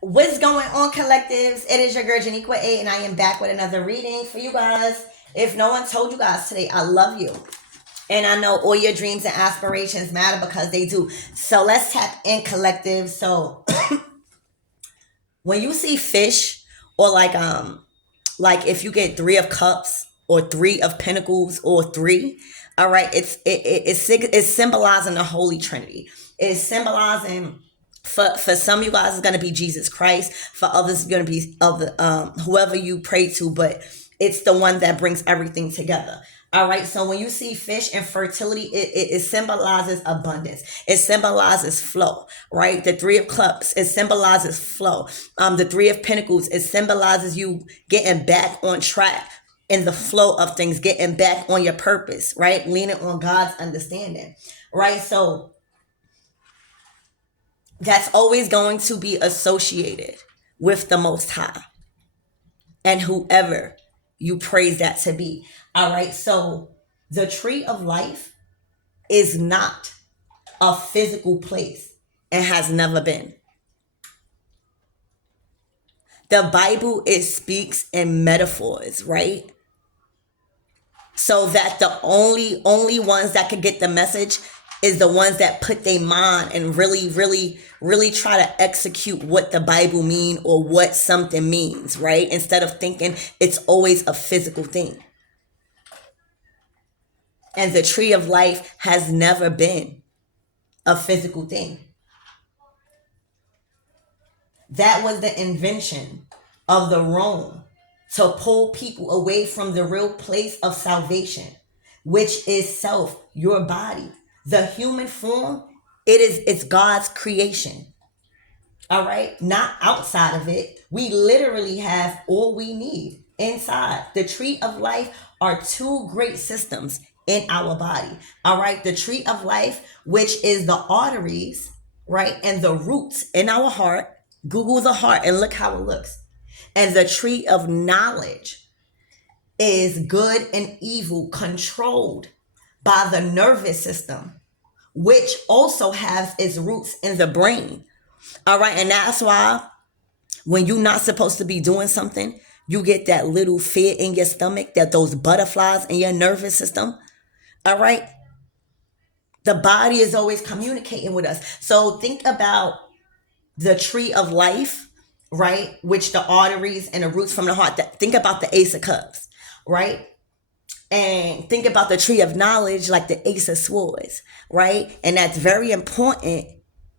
What's going on, collectives? It is your girl Janiqua A, and I am back with another reading for you guys. If no one told you guys today, I love you. And I know all your dreams and aspirations matter because they do. So let's tap in, collective. So when you see fish, or like if you get 3 of cups or 3 of pentacles or 3, all right, it's symbolizing the Holy Trinity. It's symbolizing, for some of you guys, it's going to be Jesus Christ. For others, it's going to be of the whoever you pray to, but it's the one that brings everything together. All right, so when you see fish and fertility, it symbolizes abundance. It symbolizes flow, right? The 3 of cups, it symbolizes flow. The 3 of pentacles, it symbolizes you getting back on track in the flow of things, getting back on your purpose, right? Leaning on God's understanding, right? So that's always going to be associated with the Most High and whoever you praise that to be. All right, so the tree of life is not a physical place and has never been. The Bible, it speaks in metaphors, right? So that the only ones that could get the message is the ones that put their mind and really try to execute what the Bible mean or what something means, right? Instead of thinking it's always a physical thing. And the tree of life has never been a physical thing. That was the invention of the Rome to pull people away from the real place of salvation, which is self, your body. The human form, it's God's creation. All right, not outside of it. We literally have all we need inside. The tree of life are 2 great systems in our body. All right, the tree of life, which is the arteries, right, and the roots in our heart. Google the heart and look how it looks. And the tree of knowledge is good and evil controlled by the nervous system, which also has its roots in the brain. All right, and that's why when you're not supposed to be doing something, you get that little fear in your stomach, that those butterflies in your nervous system. All right, the body is always communicating with us. So think about the tree of life, right? Which the arteries and the roots from the heart. Think about the Ace of Cups, right? And think about the tree of knowledge, like the Ace of Swords, right? And that's very important,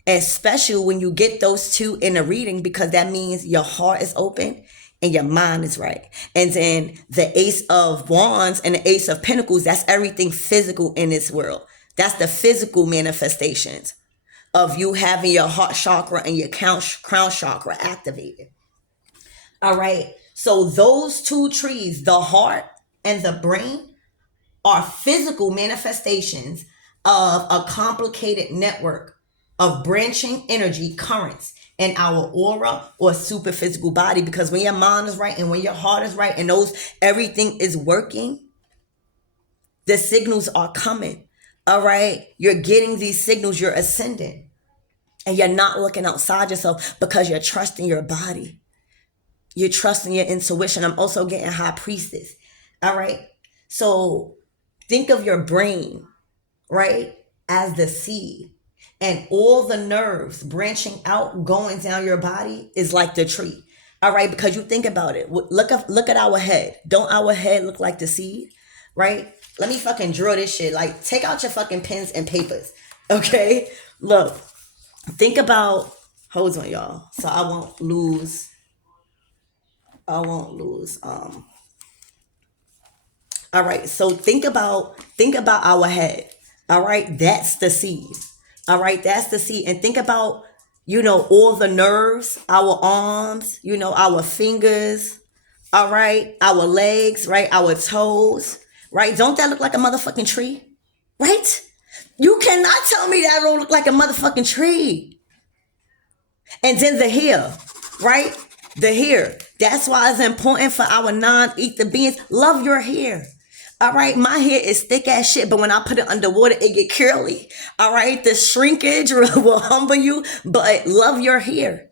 especially when you get those 2 in a reading, because that means your heart is open and your mind is right. And then the Ace of Wands and the Ace of Pentacles, that's everything physical in this world. That's the physical manifestations of you having your heart chakra and your crown chakra activated. All right. So those 2 trees, the heart and the brain, are physical manifestations of a complicated network of branching energy currents in our aura or super physical body. Because when your mind is right and when your heart is right and everything is working, the signals are coming. All right. You're getting these signals, you're ascending. And you're not looking outside yourself because you're trusting your body. You're trusting your intuition. I'm also getting high priestess. All right. So think of your brain, right, as the seed. And all the nerves branching out, going down your body is like the tree. All right. Because you think about it. Look at our head. Don't our head look like the seed? Right. Let me fucking draw this shit. Like, take out your fucking pens and papers. Okay. Look. Think about, hold on, y'all, so I won't lose. All right, so think about our head. All right, that's the seed. All right, that's the seed. And think about, all the nerves, our arms, our fingers, all right, our legs, right, our toes, right? Don't that look like a motherfucking tree? Right? You cannot tell me that don't look like a motherfucking tree. And then the hair, right? The hair. That's why it's important for our non-ether beings. Love your hair. All right, my hair is thick as shit, but when I put it underwater, it get curly. All right, the shrinkage will humble you, but love your hair.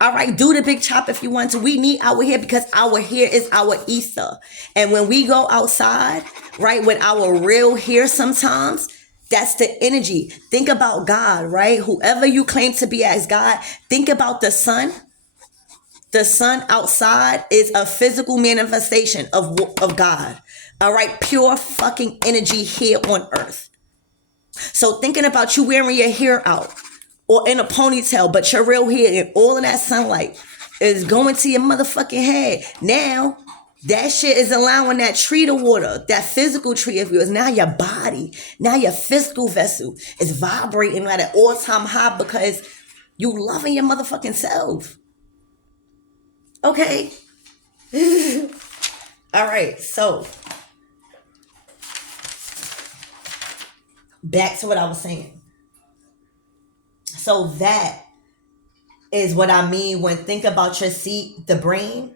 All right, do the big chop if you want to. We need our hair because our hair is our ether. And when we go outside, right, with our real hair sometimes, that's the energy. Think about God, right? Whoever you claim to be as God, think about the sun. The sun outside is a physical manifestation of God. All right, pure fucking energy here on earth. So thinking about you wearing your hair out or in a ponytail, but your real hair and all of that sunlight is going to your motherfucking head. Now, that shit is allowing that tree to water, that physical tree of yours. Now your body, now your physical vessel is vibrating at an all-time high because you loving your motherfucking self. Okay? All right, so back to what I was saying. So that is what I mean when think about your seed. The brain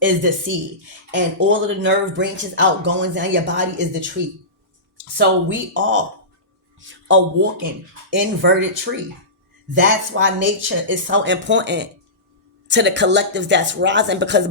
is the seed, and all of the nerve branches out going down your body is the tree. So we are a walking inverted tree. That's why nature is so important to the collectives that's rising, because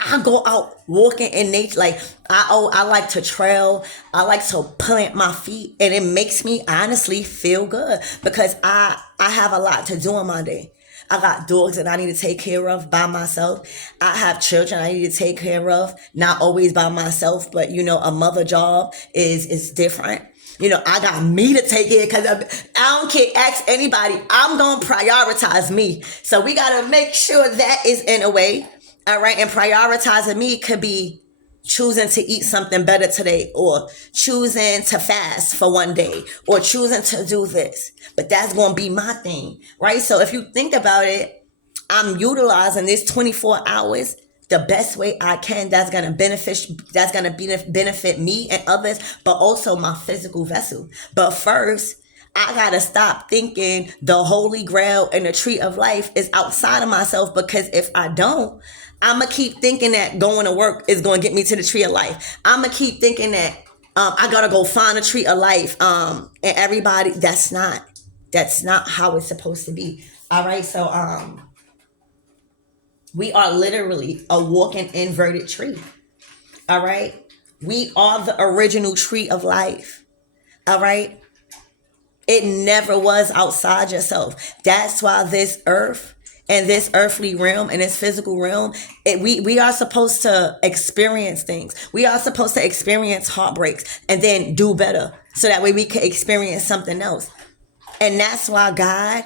I go out walking in nature. Like I like to trail. I like to plant my feet, and it makes me honestly feel good because I have a lot to do in my day. I got dogs that I need to take care of by myself. I have children I need to take care of, not always by myself, but you know, a mother job is different. You know, I got me to take care because I don't care, ask anybody. I'm going to prioritize me. So we got to make sure that is in a way. All right. And prioritizing me could be choosing to eat something better today, or choosing to fast for one day, or choosing to do this. But that's going to be my thing. Right. So if you think about it, I'm utilizing this 24 hours the best way I can. That's gonna benefit me and others, but also my physical vessel. But first, I gotta stop thinking the holy grail and the tree of life is outside of myself, because if I don't, I'ma keep thinking that going to work is gonna get me to the tree of life. I'ma keep thinking that I gotta go find a tree of life. And everybody, that's not how it's supposed to be. All right, so we are literally a walking inverted tree. All right. We are the original tree of life. All right. It never was outside yourself. That's why this earth and this earthly realm and this physical realm, we are supposed to experience things. We are supposed to experience heartbreaks and then do better, so that way we can experience something else. And that's why God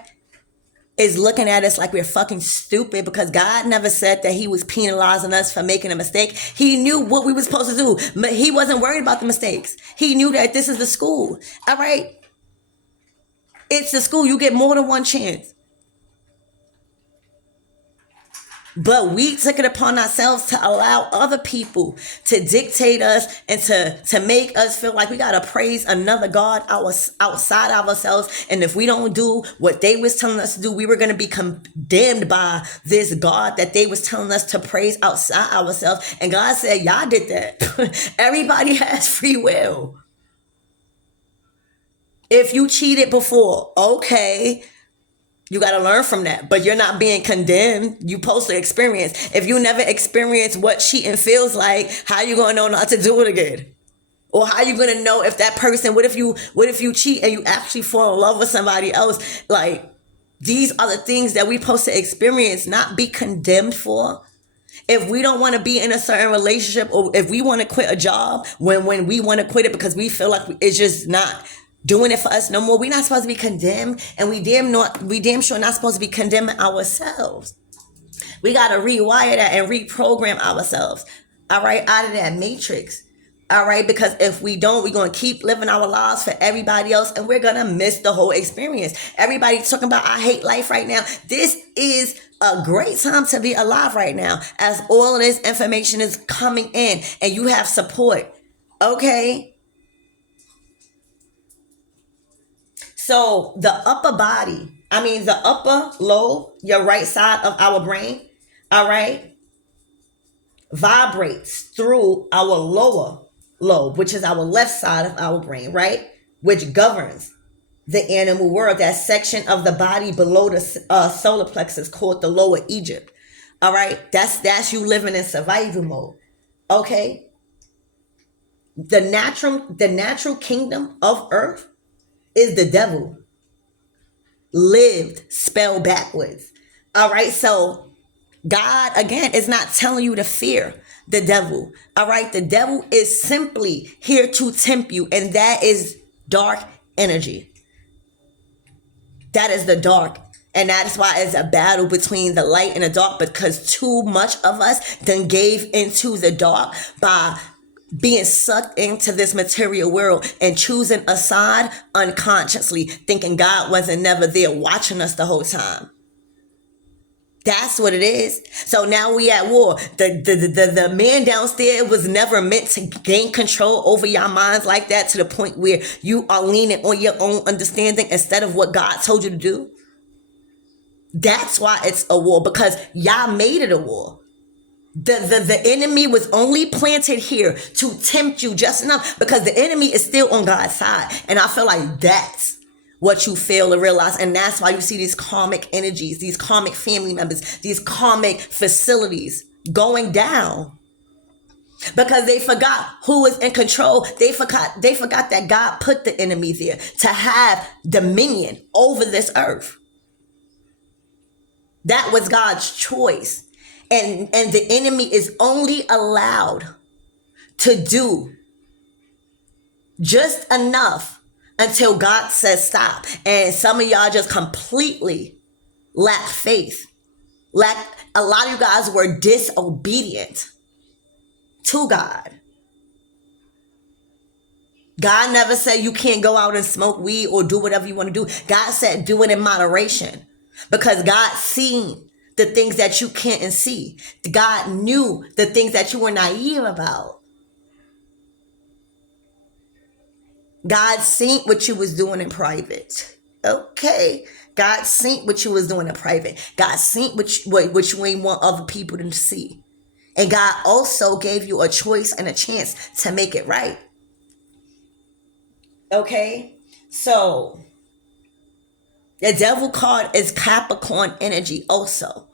is looking at us like we're fucking stupid, because God never said that he was penalizing us for making a mistake. He knew what we were supposed to do, but he wasn't worried about the mistakes. He knew that this is the school. All right. It's the school. You get more than one chance. But we took it upon ourselves to allow other people to dictate us and to make us feel like we got to praise another God outside of ourselves. And if we don't do what they was telling us to do, we were going to be condemned by this God that they was telling us to praise outside ourselves. And God said, y'all did that. Everybody has free will. If you cheated before, okay, you got to learn from that, but you're not being condemned. You supposed to experience. If you never experience what cheating feels like, how you going to know not to do it again? Or how you going to know if that person, what if you cheat and you actually fall in love with somebody else? Like, these are the things that we supposed to experience, not be condemned for. If we don't want to be in a certain relationship, or if we want to quit a job when we want to quit it because we feel like it's just not doing it for us no more, we're not supposed to be condemned, and we damn sure not supposed to be condemning ourselves. We got to rewire that and reprogram ourselves, all right, out of that matrix. All right, because if we don't, we're going to keep living our lives for everybody else, and we're going to miss the whole experience. Everybody talking about, I hate life right now. This is a great time to be alive right now, as all of this information is coming in and you have support. Okay. So the upper lobe, your right side of our brain, all right, vibrates through our lower lobe, which is our left side of our brain, right? Which governs the animal world, that section of the body below the solar plexus called the lower Egypt. All right, that's you living in survival mode. Okay, the natural kingdom of earth is the devil lived spelled backwards. All right, so God again is not telling you to fear the devil. All right, the devil is simply here to tempt you, and that is dark energy. That is the dark. And that's why it's a battle between the light and the dark, because too much of us then gave into the dark by being sucked into this material world and choosing a side unconsciously, thinking God wasn't never there watching us the whole time. That's what it is. So now we at war. The man downstairs was never meant to gain control over your minds like that, to the point where you are leaning on your own understanding instead of what God told you to do. That's why it's a war, because y'all made it a war. The enemy was only planted here to tempt you just enough, because the enemy is still on God's side. And I feel like that's what you fail to realize. And that's why you see these karmic energies, these karmic family members, these karmic facilities going down, because they forgot who was in control. They forgot that God put the enemy there to have dominion over this earth. That was God's choice. And the enemy is only allowed to do just enough until God says stop. And some of y'all just completely lack faith. A lot of you guys were disobedient to God. God never said you can't go out and smoke weed or do whatever you want to do. God said do it in moderation. Because God seen the things that you can't see. God knew the things that you were naive about. God seen what you was doing in private. Okay. God seen what you was doing in private. God seen what you ain't want other people to see. And God also gave you a choice and a chance to make it right. Okay. So the devil card is Capricorn energy also.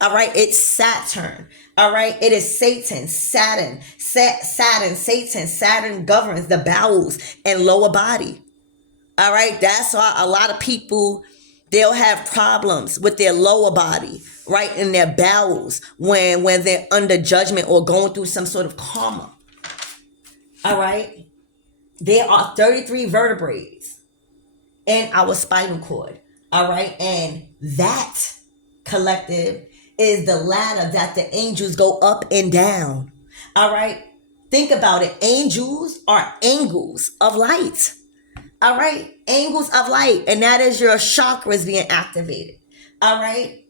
All right, it's Saturn. All right, it is Satan, Satan. Saturn governs the bowels and lower body. All right, that's why a lot of people, they'll have problems with their lower body, right, in their bowels when they're under judgment or going through some sort of karma. All right, there are 33 vertebrae in our spinal cord. All right, and that collective is the ladder that the angels go up and down. All right, think about it. Angels are angles of light. All right, angles of light, and that is your chakras being activated. All right,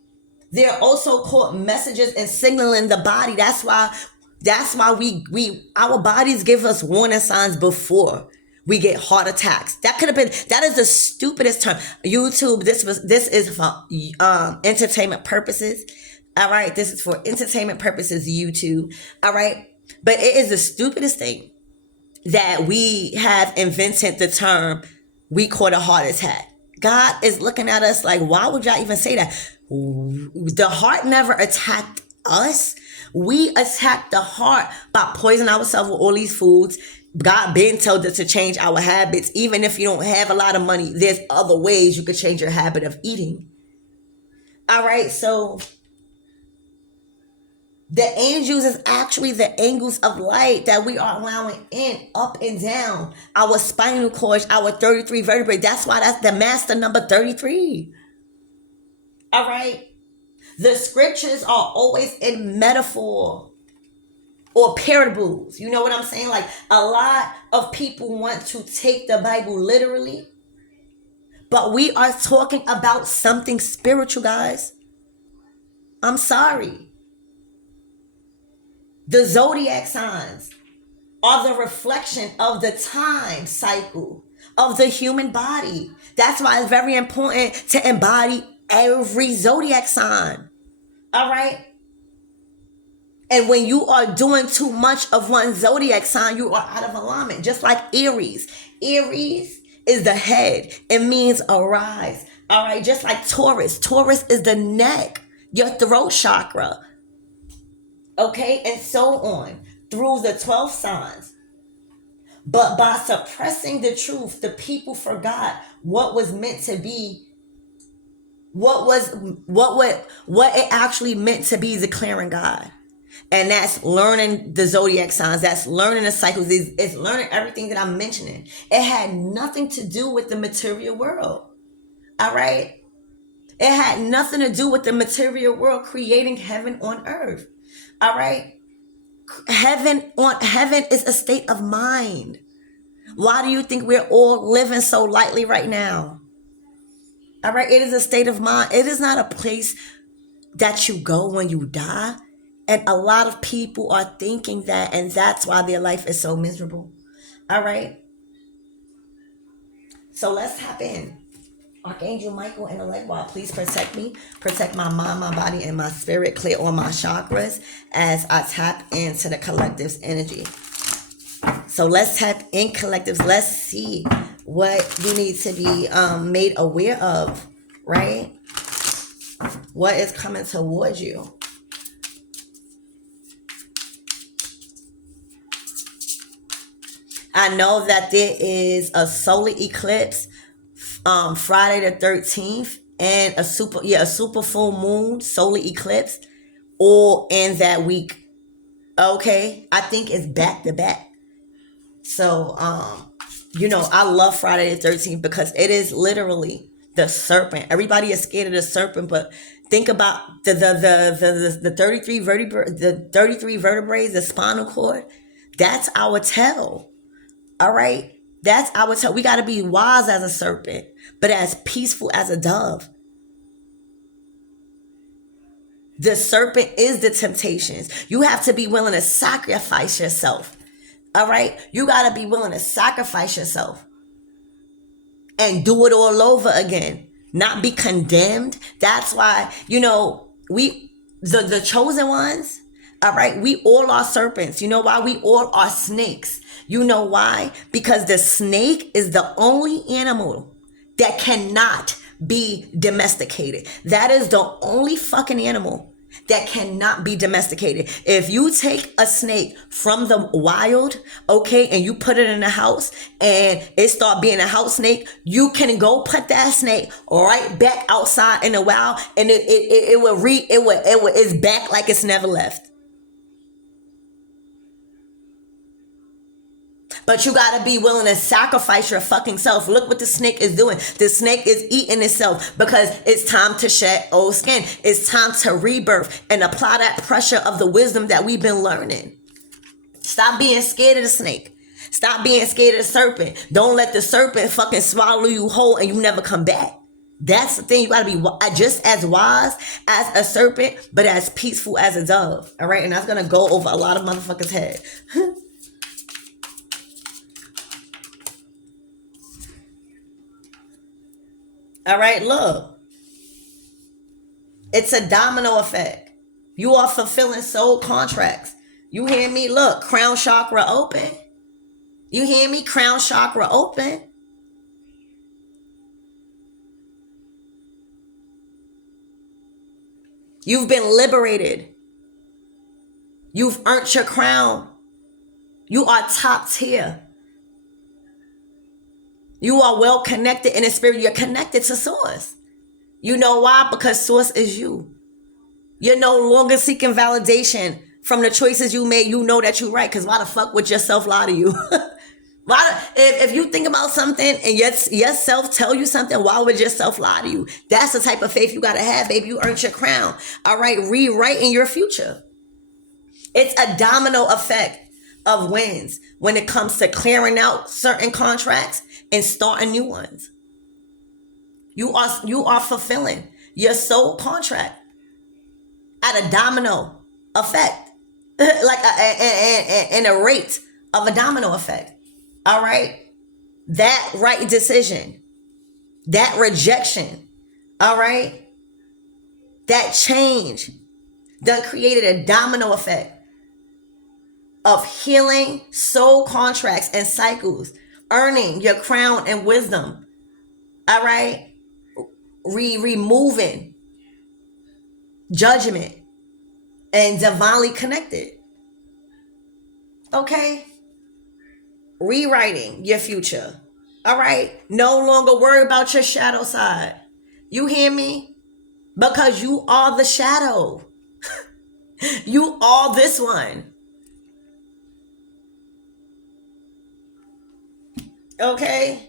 they're also called messages and signaling the body. That's why we our bodies give us warning signs before we get heart attacks. That is the stupidest term. YouTube, this is for entertainment purposes. All right, this is for entertainment purposes, YouTube. All right, but it is the stupidest thing that we have invented the term we call a heart attack. God is looking at us like, why would y'all even say that? The heart never attacked us. We attacked the heart by poisoning ourselves with all these foods. God been told us to change our habits. Even if you don't have a lot of money, there's other ways you could change your habit of eating. All right, so the angels is actually the angles of light that we are allowing in, up and down our spinal cord, our 33 vertebrae. That's why that's the master number 33. All right. The scriptures are always in metaphor or parables. You know what I'm saying? Like, a lot of people want to take the Bible literally, but we are talking about something spiritual, guys. I'm sorry. The zodiac signs are the reflection of the time cycle of the human body. That's why it's very important to embody every zodiac sign. All right? And when you are doing too much of one zodiac sign, you are out of alignment. Just like Aries. Aries is the head. It means arise. All right, just like Taurus. Taurus is the neck, your throat chakra. Okay, and so on through the 12 signs. But by suppressing the truth, the people forgot what was meant to be, what it actually meant to be declaring God. And that's learning the zodiac signs. That's learning the cycles. It's learning everything that I'm mentioning. It had nothing to do with the material world. All right? It had nothing to do with the material world creating heaven on earth. All right? Heaven is a state of mind. Why do you think we're all living so lightly right now? All right? It is a state of mind. It is not a place that you go when you die. And a lot of people are thinking that, and that's why their life is so miserable. All right? So let's tap in. Archangel Michael and the light wall, please protect me. Protect my mind, my body, and my spirit. Clear all my chakras as I tap into the collective's energy. So let's tap in, collectives. Let's see what you need to be made aware of, right? What is coming towards you? I know that there is a solar eclipse Friday the 13th and a super full moon solar eclipse all in that week. Okay, I think it's back to back. So I love Friday the 13th because it is literally the serpent. Everybody is scared of the serpent, but think about the 33 vertebrae, the spinal cord. That's our tail. All right? That's our tail. We got to be wise as a serpent, but as peaceful as a dove. The serpent is the temptations. You have to be willing to sacrifice yourself. All right? You got to be willing to sacrifice yourself and do it all over again. Not be condemned. That's why, the chosen ones, all right, we all are serpents. You know why? We all are snakes. You know why? Because the snake is the only animal that cannot be domesticated. That is the only fucking animal that cannot be domesticated. If you take a snake from the wild, okay, and you put it in a house and it start being a house snake, you can go put that snake right back outside in the wild and it's back like it's never left. But you gotta be willing to sacrifice your fucking self. Look what the snake is doing. The snake is eating itself because it's time to shed old skin. It's time to rebirth and apply that pressure of the wisdom that we've been learning. Stop being scared of the snake. Stop being scared of the serpent. Don't let the serpent fucking swallow you whole and you never come back. That's the thing. You gotta be just as wise as a serpent, but as peaceful as a dove. All right, and that's gonna go over a lot of motherfuckers' head. All right, look. It's a domino effect. You are fulfilling soul contracts. You hear me? Look, crown chakra open. You hear me? Crown chakra open. You've been liberated. You've earned your crown. You are top tier. You are well connected in the spirit. You're connected to source. You know why? Because source is you. You're no longer seeking validation from the choices you made. You know that you're right. Because why the fuck would yourself lie to you? If you think about something and your self tell you something, why would yourself lie to you? That's the type of faith you got to have, baby. You earned your crown. All right, rewriting your future. It's a domino effect of wins when it comes to clearing out certain contracts and starting new ones. You are fulfilling your soul contract at a domino effect, in a rate of a domino effect. All right, that right decision, that rejection, all right, that change, done created a domino effect of healing soul contracts and cycles earning your crown and wisdom. All right? Removing judgment and divinely connected. Okay? Rewriting your future. All right? No longer worry about your shadow side. You hear me? Because you are the shadow. You are this one. Okay?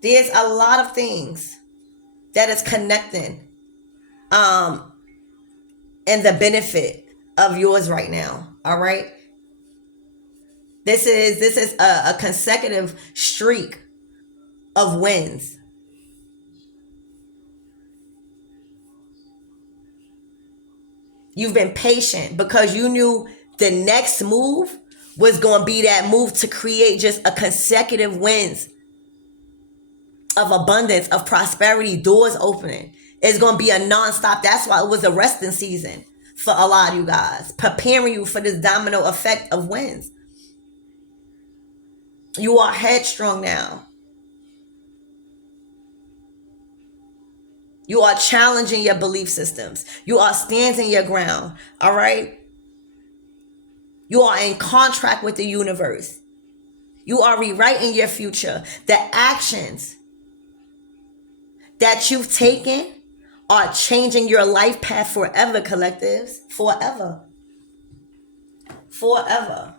There's a lot of things that is connecting and the benefit of yours right now. All right? This is a consecutive streak of wins. You've been patient because you knew the next move was going to be that move to create just a consecutive wins of abundance, of prosperity, doors opening. It's going to be a nonstop. That's why it was a resting season for a lot of you guys, preparing you for this domino effect of wins. You are headstrong now. You are challenging your belief systems. You are standing your ground. All right? You are in contract with the universe. You are rewriting your future. The actions that you've taken are changing your life path forever, collectives. Forever. Forever.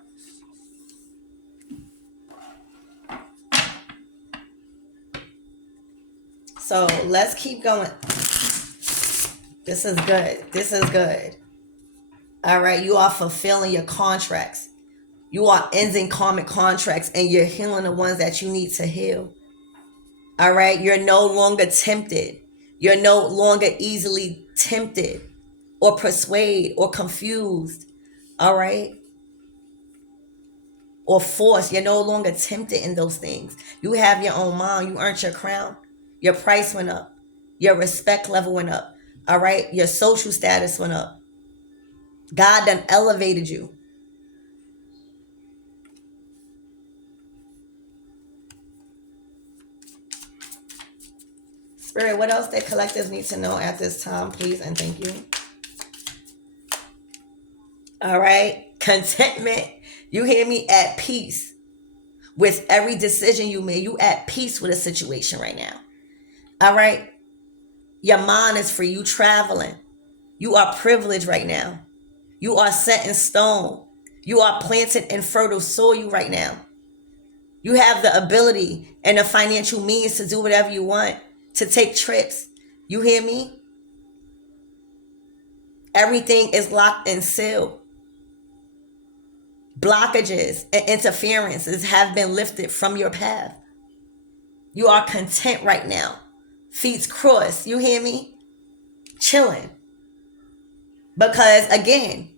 So let's keep going. This is good. This is good. All right. You are fulfilling your contracts. You are ending karmic contracts and you're healing the ones that you need to heal. All right. You're no longer tempted. You're no longer easily tempted or persuaded or confused. All right. Or forced. You're no longer tempted in those things. You have your own mind. You earned your crown. Your price went up. Your respect level went up. All right. Your social status went up. God done elevated you. Spirit, what else that collectives need to know at this time, please and thank you. All right. Contentment. You hear me? At peace with every decision you made. You at peace with a situation right now. All right. Your mind is free. You traveling. You are privileged right now. You are set in stone. You are planted in fertile soil right now. You have the ability and the financial means to do whatever you want, to take trips. You hear me? Everything is locked and sealed. Blockages and interferences have been lifted from your path. You are content right now. Feet crossed. You hear me? Chilling. Because again,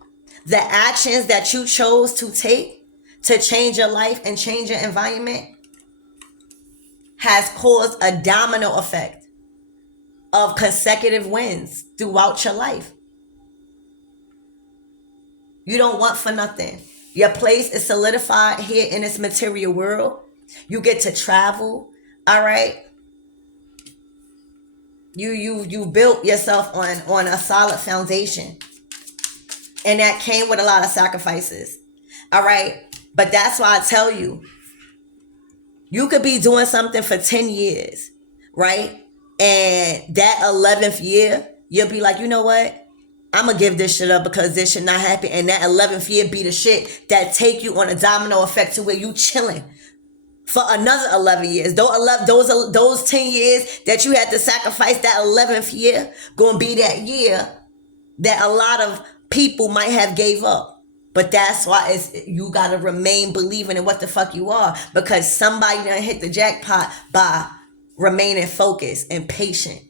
the actions that you chose to take to change your life and change your environment has caused a domino effect of consecutive wins throughout your life. You don't want for nothing. Your place is solidified here in this material world. You get to travel. All right. You built yourself on a solid foundation. And that came with a lot of sacrifices. All right. But that's why I tell you, you could be doing something for 10 years, right? And that 11th year, you'll be like, you know what? I'm going to give this shit up because this shit not happen. And that 11th year be the shit that take you on a domino effect to where you chilling for another 11 years. Those 10 years that you had to sacrifice, that 11th year going to be that year that a lot of people might have gave up. But that's why you got to remain believing in what the fuck you are, because somebody done hit the jackpot by remaining focused and patient.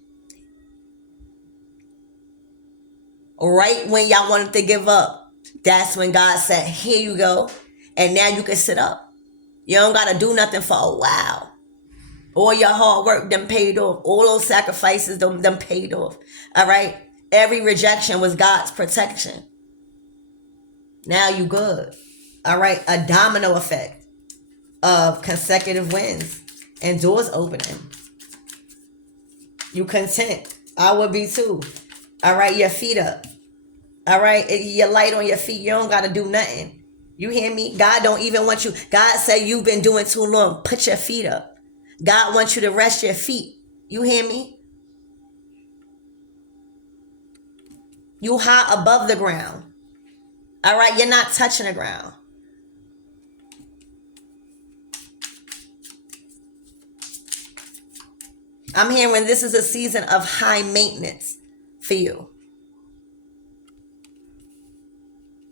Right when y'all wanted to give up, that's when God said, here you go. And now you can sit up. You don't got to do nothing for a while. All your hard work done paid off. All those sacrifices done paid off. All right? Every rejection was God's protection. Now you good. All right. A domino effect of consecutive wins and doors opening. You content. I would be too. All right. Your feet up. All right. You're light on your feet. You don't got to do nothing. You hear me? God don't even want you. God said you've been doing too long. Put your feet up. God wants you to rest your feet. You hear me? You high above the ground. All right. You're not touching the ground. I'm hearing this is a season of high maintenance for you,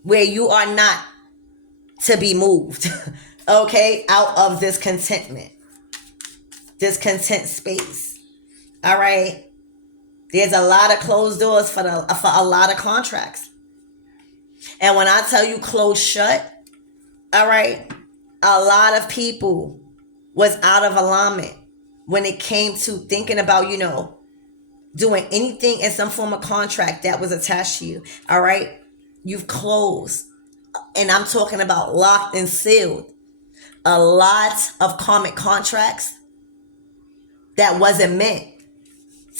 where you are not to be moved, okay, out of this contentment, this content space. All right. There's a lot of closed doors for a lot of contracts. And when I tell you closed shut, all right, a lot of people was out of alignment when it came to thinking about, doing anything in some form of contract that was attached to you. All right. You've closed. And I'm talking about locked and sealed. A lot of karmic contracts that wasn't meant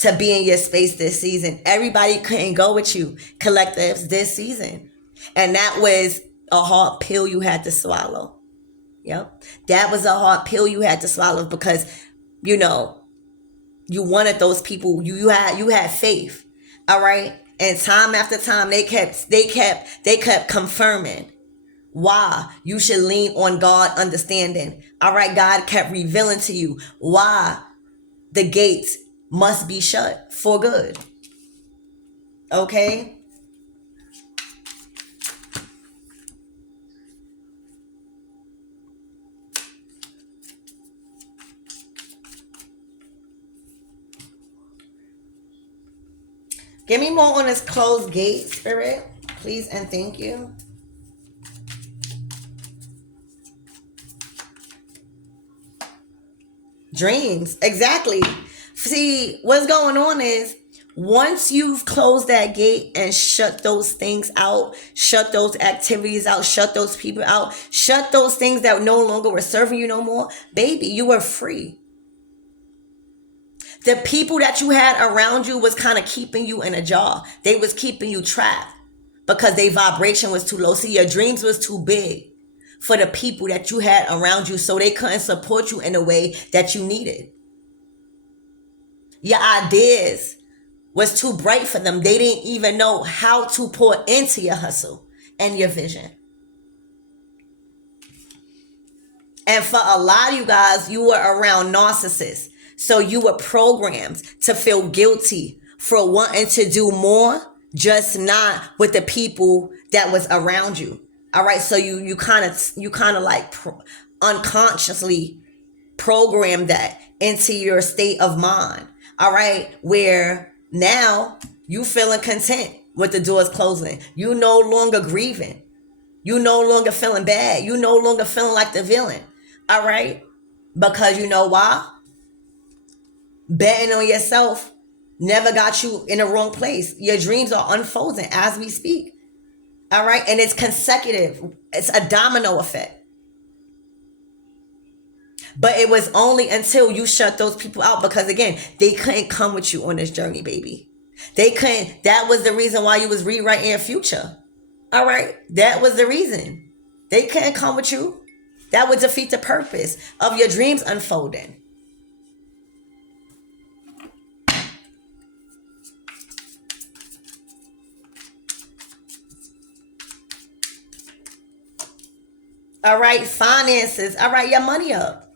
to be in your space this season. Everybody couldn't go with you, collectives, this season. And that was a hard pill you had to swallow. Yep. That was a hard pill you had to swallow because, you wanted those people. You had faith. All right. And time after time, they kept confirming why you should lean on God understanding. All right. God kept revealing to you why the gates must be shut for good. Okay. Give me more on this closed gate, Spirit, please and thank you. Dreams, exactly. See, what's going on is once you've closed that gate and shut those things out, shut those activities out, shut those people out, shut those things that no longer were serving you no more, baby, you were free. The people that you had around you was kind of keeping you in a jar. They was keeping you trapped because their vibration was too low. See, your dreams was too big for the people that you had around you, so they couldn't support you in a way that you needed. Your ideas was too bright for them. They didn't even know how to pour into your hustle and your vision. And for a lot of you guys, you were around narcissists. So you were programmed to feel guilty for wanting to do more, just not with the people that was around you. All right. So you kind of like unconsciously program that into your state of mind. All right. Where now you feeling content with the doors closing. You no longer grieving. You no longer feeling bad. You no longer feeling like the villain. All right. Because you know why? Betting on yourself never got you in the wrong place. Your dreams are unfolding as we speak. All right. And it's consecutive. It's a domino effect. But it was only until you shut those people out, because again, they couldn't come with you on this journey, baby. They couldn't. That was the reason why you was rewriting your future. All right. That was the reason. They couldn't come with you. That would defeat the purpose of your dreams unfolding. All right, finances. All right, your money up.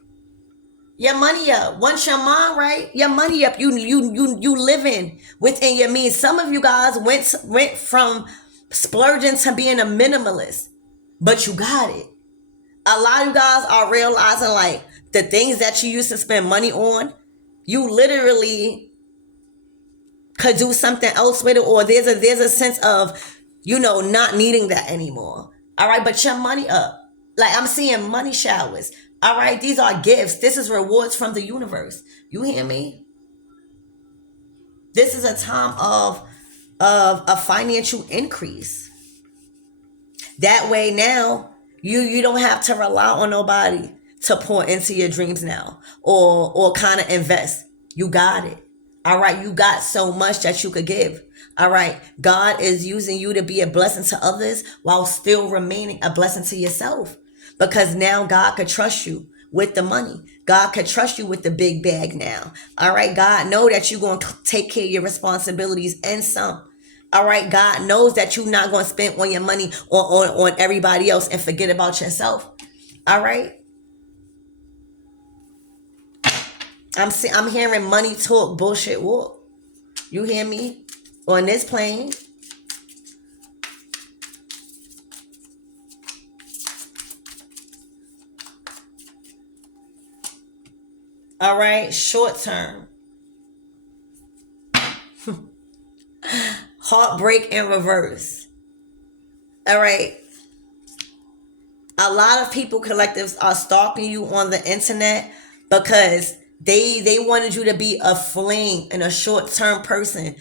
Your money up. Once your mind right, your money up. You living within your means. Some of you guys went from splurging to being a minimalist, but you got it. A lot of you guys are realizing like the things that you used to spend money on, you literally could do something else with it, or there's a sense of not needing that anymore. All right, but your money up. Like I'm seeing money showers. All right, these are gifts. This is rewards from the universe. You hear me? This is a time of a financial increase. That way now, you don't have to rely on nobody to pour into your dreams now, or kind of invest. You got it. All right, you got so much that you could give. All right, God is using you to be a blessing to others while still remaining a blessing to yourself. Because now God could trust you with the money. God could trust you with the big bag now. All right, God know that you're going to take care of your responsibilities and some. All right, God knows that you're not going to spend all your money on everybody else and forget about yourself. All right. I'm hearing money talk, bullshit walk. You hear me? On this plane. All right, short term. Heartbreak in reverse. All right. A lot of people collectives are stalking you on the internet because they wanted you to be a fling and a short-term person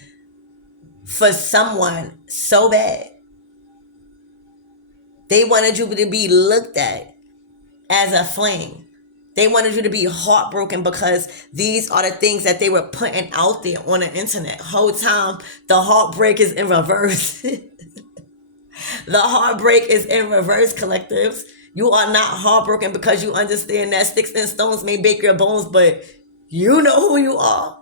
for someone so bad. They wanted you to be looked at as a fling. They wanted you to be heartbroken because these are the things that they were putting out there on the internet. Whole time the heartbreak is in reverse. The heartbreak is in reverse, collectives. You are not heartbroken because you understand that sticks and stones may break your bones, but you know who you are.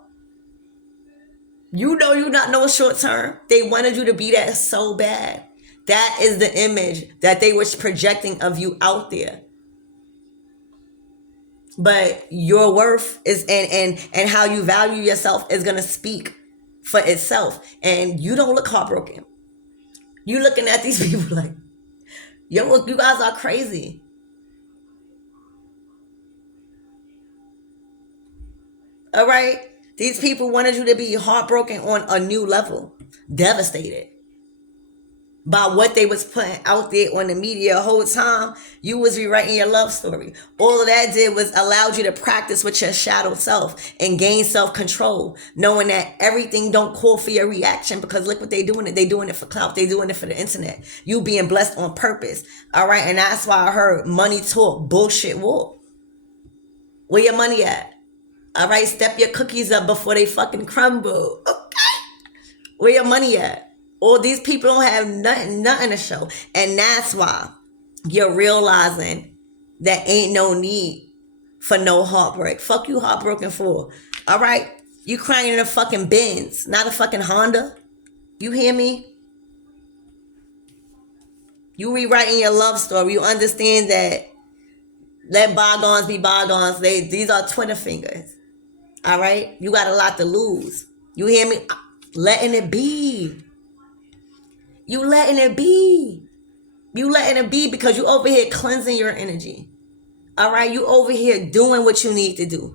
You know you're not no short term. They wanted you to be that so bad. That is the image that they were projecting of you out there. But your worth is and how you value yourself is gonna speak for itself. And you don't look heartbroken. You looking at these people like, yo, you guys are crazy. All right? These people wanted you to be heartbroken on a new level, devastated by what they was putting out there on the media the whole time. You was rewriting your love story. All of that did was allowed you to practice with your shadow self and gain self-control, knowing that everything don't call for your reaction, because look what they doing it. They doing it for clout. They doing it for the internet. You being blessed on purpose. All right. And that's why I heard money talk, bullshit walk. Where your money at? All right. Step your cookies up before they fucking crumble. Okay. Where your money at? All these people don't have nothing to show. And that's why you're realizing that ain't no need for no heartbreak. Fuck you heartbroken for. All right? You crying in a fucking Benz, not a fucking Honda. You hear me? You rewriting your love story. You understand that let bygones be bygones. These are Twitter fingers. All right? You got a lot to lose. You hear me? Letting it be. You letting it be. You letting it be because you over here cleansing your energy. All right, you over here doing what you need to do.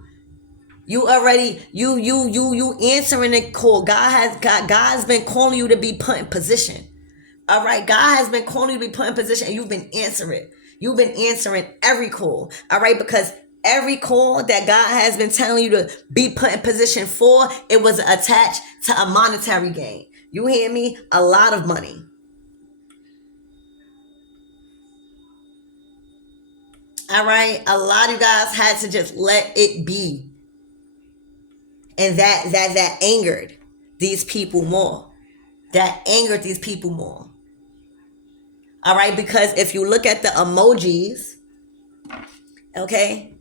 You already you answering the call. God's been calling you to be put in position. All right, God has been calling you to be put in position, and you've been answering. You've been answering every call. All right, because every call that God has been telling you to be put in position for, it was attached to a monetary gain. You hear me? A lot of money. All right. A lot of you guys had to just let it be. And that angered these people more. That angered these people more. All right. Because if you look at the emojis, okay,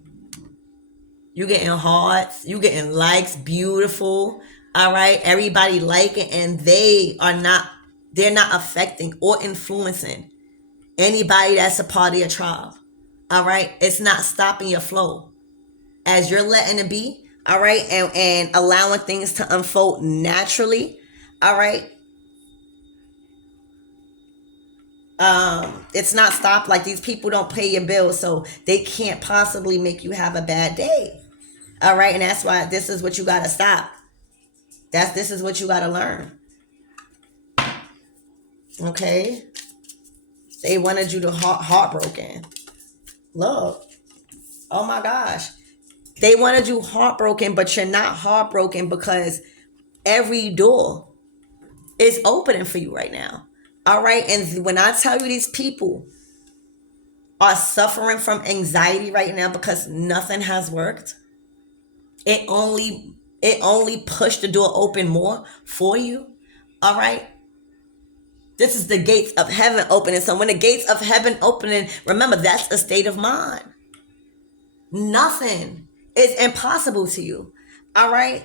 you getting hearts, you getting likes, beautiful. All right. Everybody liking, and they're not affecting or influencing anybody that's a part of your tribe. All right. It's not stopping your flow as you're letting it be. All right. And allowing things to unfold naturally. All right. It's not stopped. Like, these people don't pay your bills, so they can't possibly make you have a bad day. All right. And that's why this is what you got to stop. This is what you got to learn. Okay. They wanted you to heartbroken. Look. Oh my gosh. They wanted you heartbroken, but you're not heartbroken because every door is opening for you right now. All right. And when I tell you these people are suffering from anxiety right now because nothing has worked, it only pushed the door open more for you. All right. This is the gates of heaven opening. So when the gates of heaven opening, remember that's a state of mind. Nothing is impossible to you. All right.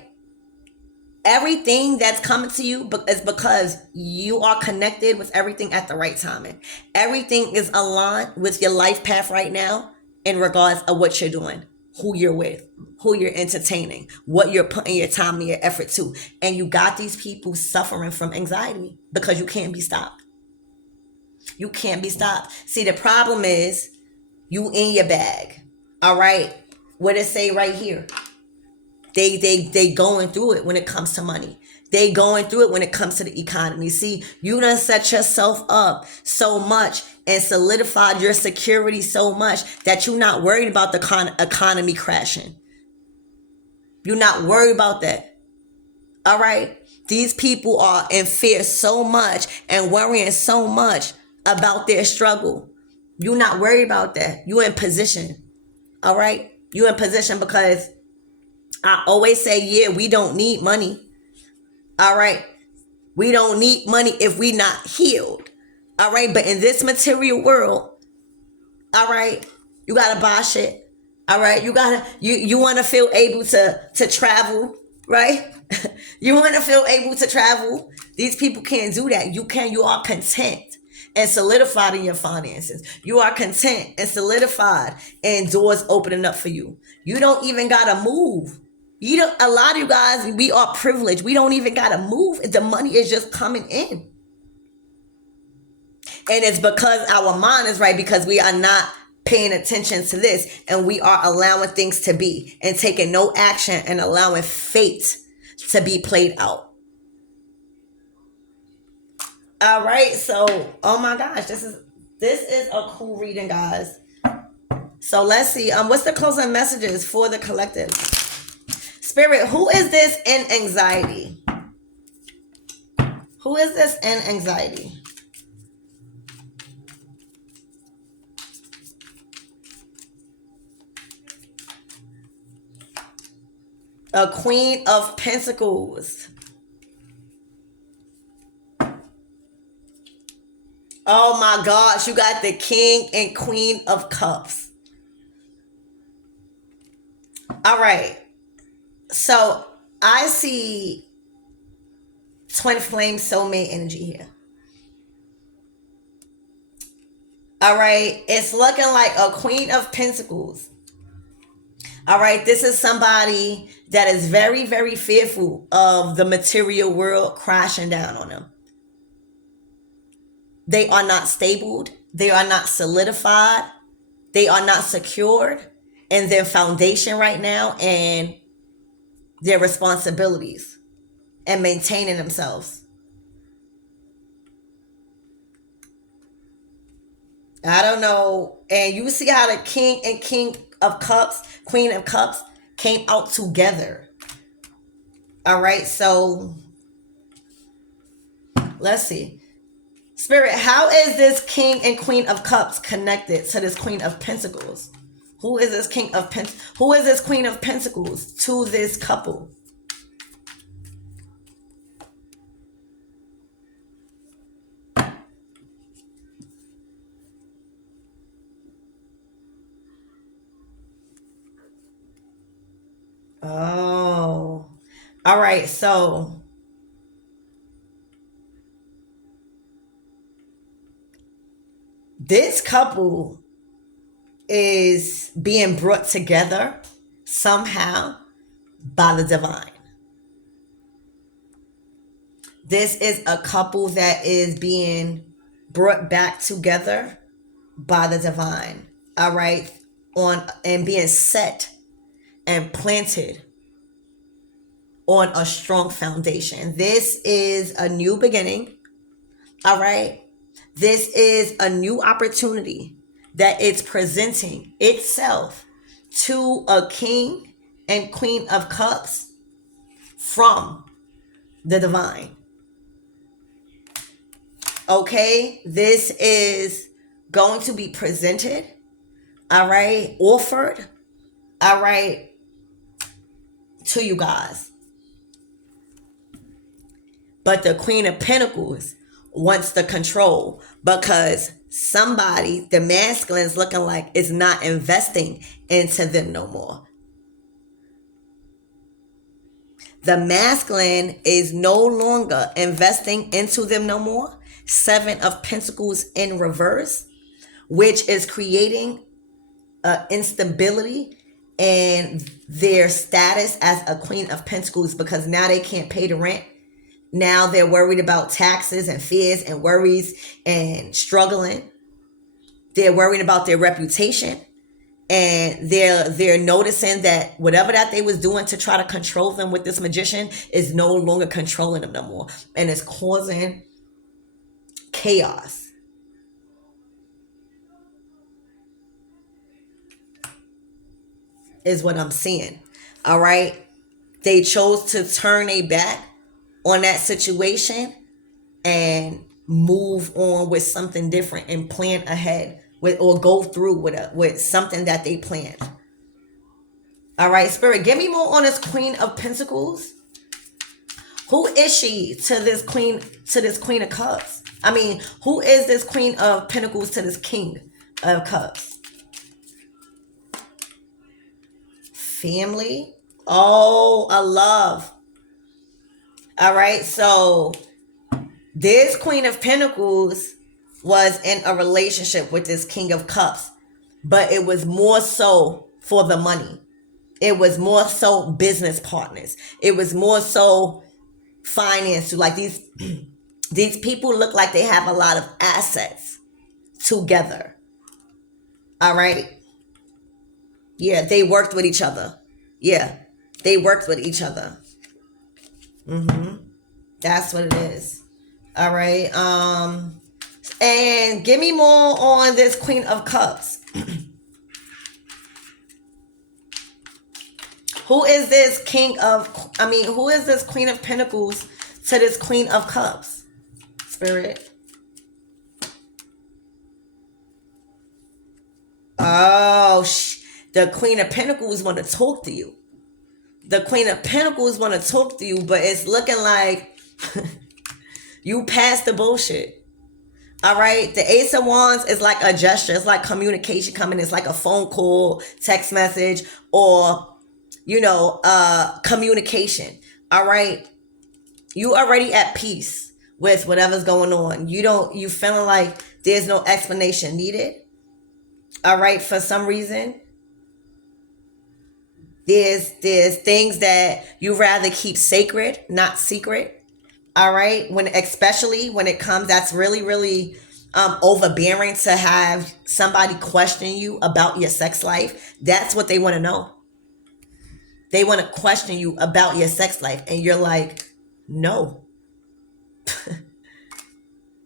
Everything that's coming to you is because you are connected with everything at the right timing. Everything is aligned with your life path right now in regards of what you're doing, who you're with, who you're entertaining, what you're putting your time and your effort to. And you got these people suffering from anxiety because you can't be stopped. You can't be stopped. See, the problem is you in your bag. All right. What it say right here? They going through it when it comes to money. They going through it when it comes to the economy. See, you done set yourself up so much and solidified your security so much that you're not worried about the economy crashing. You're not worried about that. All right. These people are in fear so much and worrying so much about their struggle. You're not worried about that. You're in position. All right. You're in position because I always say, yeah, we don't need money. All right. We don't need money if we not healed. All right. But in this material world, all right, you gotta buy shit. All right. You want to feel able to travel, right? You want to feel able to travel. These people can't do that. You are content and solidified in your finances. You are content and solidified and doors opening up for you. You don't even gotta move. A lot of you guys, we are privileged. We don't even gotta move. The money is just coming in. And it's because our mind is right, because we are not paying attention to this and we are allowing things to be and taking no action and allowing fate to be played out. All right. So, oh my gosh, this is a cool reading, guys. So let's see. What's the closing messages for the collective? Spirit, who is this in anxiety? Who is this in anxiety? A Queen of Pentacles. Oh my gosh, you got the King and Queen of Cups. All right. So I see twin flame soulmate energy here. All right. It's looking like a Queen of Pentacles. All right. This is somebody that is very, very fearful of the material world crashing down on them. They are not stable. They are not solidified. They are not secured in their foundation right now and their responsibilities and maintaining themselves. I don't know. And you see how the King and King of Cups, Queen of Cups came out together. All right. So let's see. Spirit, how is this King and Queen of Cups connected to this Queen of Pentacles? Who is this King of Pentacles? Who is this Queen of Pentacles to this couple? Oh, all right. So this couple is being brought together somehow by the divine. This is a couple that is being brought back together by the divine. All right. And being set and planted on a strong foundation. This is a new beginning. All right. This is a new opportunity that it's presenting itself to a King and Queen of Cups from the divine. Okay, this is going to be presented, all right, offered, all right, to you guys. But the Queen of Pentacles wants the control because somebody, the masculine, is looking like is not investing into them no more. The masculine is no longer investing into them no more. 7 of Pentacles in reverse, which is creating instability in their status as a Queen of Pentacles because now they can't pay the rent. Now they're worried about taxes and fears and worries and struggling. They're worried about their reputation. And they're noticing that whatever that they was doing to try to control them with this magician is no longer controlling them no more. And it's causing chaos. Is what I'm seeing. All right. They chose to turn a back on that situation and move on with something different and plan ahead with, or go through with something that they planned. All right, Spirit, give me more on this Queen of Pentacles. Who is she to this Queen of Cups? I mean, who is this Queen of Pentacles to this King of Cups? Family. Oh, a love. All right, so this Queen of Pentacles was in a relationship with this King of Cups, but it was more so for the money. It was more so business partners. It was more so finance. Like these people look like they have a lot of assets together. All right. Yeah, they worked with each other. Yeah, they worked with each other. That's what it is. All right. And give me more on this Queen of Cups. Who is this who is this Queen of Pentacles to this Queen of Cups? Spirit. Oh, the Queen of Pentacles want to talk to you. The Queen of Pentacles want to talk to you, but it's looking like you passed the bullshit. All right. The Ace of Wands is like a gesture. It's like communication coming. It's like a phone call, text message, or, communication. All right. You already at peace with whatever's going on. You feeling like there's no explanation needed. All right. For some reason, there's things that you rather keep sacred, not secret. All right. Especially when it comes, that's really, really overbearing to have somebody question you about your sex life. That's what they want to know. They want to question you about your sex life. And you're like, no.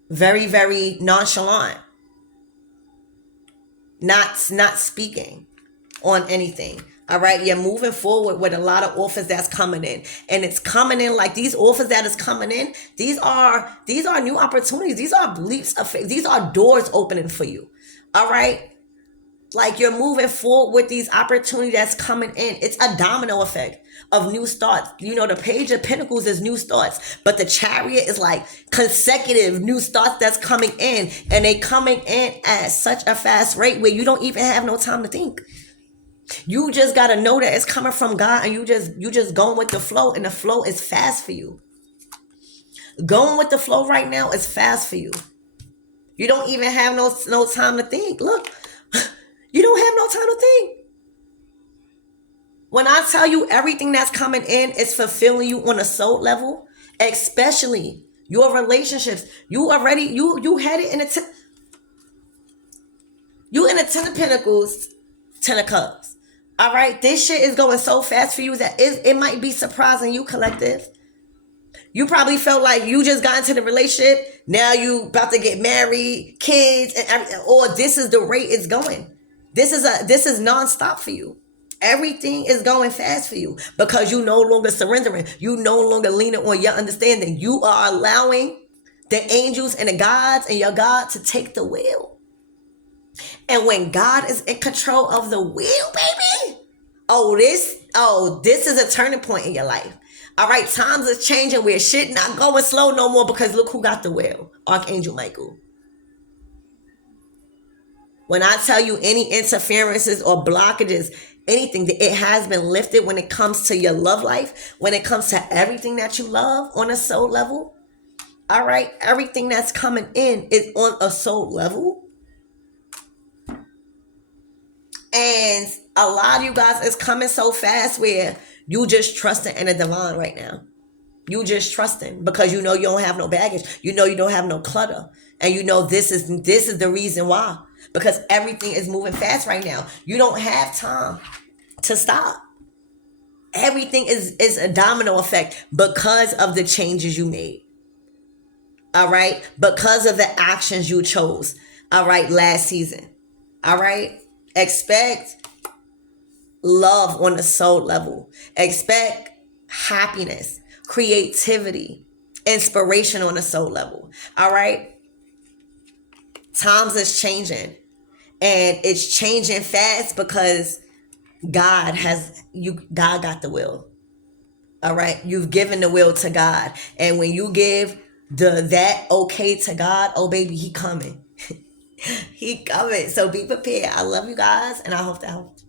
Very, very nonchalant. Not speaking on anything. All right, you're moving forward with a lot of offers that's coming in, and it's coming in like these offers that is coming in. These are new opportunities. These are leaps of faith. These are doors opening for you. All right, like you're moving forward with these opportunities that's coming in. It's a domino effect of new starts. The Page of Pentacles is new starts, but the Chariot is like consecutive new starts that's coming in, and they coming in at such a fast rate where you don't even have no time to think. You just got to know that it's coming from God, and you just going with the flow, and the flow is fast for you. Going with the flow right now is fast for you. You don't even have no time to think. Look, you don't have no time to think. When I tell you everything that's coming in is fulfilling you on a soul level, especially your relationships, you headed in you in a 10 of Pentacles, 10 of Cups. All right, this shit is going so fast for you that it might be surprising you, collective. You probably felt like you just got into the relationship. Now you about to get married, kids, and everything. Or this is the rate it's going. This is nonstop for you. Everything is going fast for you because you no longer surrendering. You no longer leaning on your understanding. You are allowing the angels and the gods and your God to take the wheel. And when God is in control of the wheel, baby, this is a turning point in your life. All right, times is changing where shit not going slow no more, because look who got the wheel. Archangel Michael. When I tell you any interferences or blockages, anything, it has been lifted when it comes to your love life, when it comes to everything that you love on a soul level. All right, everything that's coming in is on a soul level. And a lot of you guys is coming so fast where you just trusting in the divine right now. You just trusting because you know you don't have no baggage. You know you don't have no clutter. And you know this is the reason why. Because everything is moving fast right now. You don't have time to stop. Everything is a domino effect because of the changes you made. All right? Because of the actions you chose. All right, last season. All right? Expect love on the soul level. Expect happiness, creativity, inspiration on a soul level. All right? Times is changing, and it's changing fast because God got the will. All right? You've given the will to God. And when you give that okay to God, oh baby, he coming. He coming. So be prepared. I love you guys, and I hope that helped.